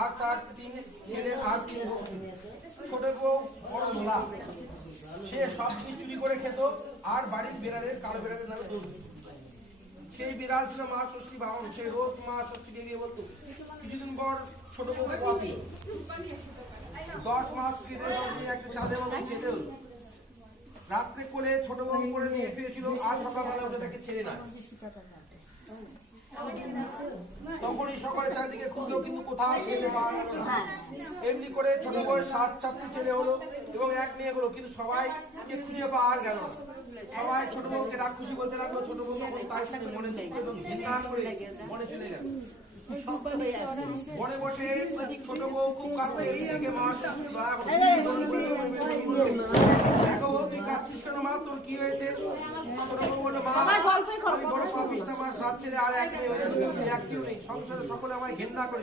আর তার 3 ছেলে আর 3 বউ। ছোট বউ বড় লোলা, সে সব কিছু চুরি করে খেত আর বাড়ির বিড়ালের কালো বিড়ালের নামে দৌড়। সেই বিড়াল ছিল মা ষষ্ঠী বাহন। সেই রোজ মা ষষ্ঠীকে গিয়ে বলতো। কিছুদিন পর ছোট বউ 10 মাস একটা চাঁদে বাবু ছেলে হলো। রাত্রে কোলে ছোট বউ করে নিয়ে শুয়েছিল আর সকালবেলা উঠে তাকে ছেড়ে না। তখনই সকালে চারিদিকে খুঁজলো কিন্তু কোথাও ছেলে পাওয়া গেল না। এমনি করে ছোট বউয়ের 7 ছেলে হলো এবং 1 মেয়ে হলো, কিন্তু সবাইকে খুঁজে পাওয়া গেল না। সবাই ছোট বউকে রাক্ষসী বলতে লাগলো। ছোট বউ তখন তাই শুনে মনে এবং ঘৃণা করে মনে চলে গেল। বনে বসে ছোট বউ খুব কাঁদছে। এইদিকে মা দয়া করে দেখো তুই কাঁদছিস কেন মা, তোর কি হয়েছে? ছোট বউ বললো মা আমি বড় পাপিষ্ঠ, আমার 7 ছেলে আর 1 মেয়ে, একটিও নেই, সংসারে সকলে আমায় ঘৃণা করে।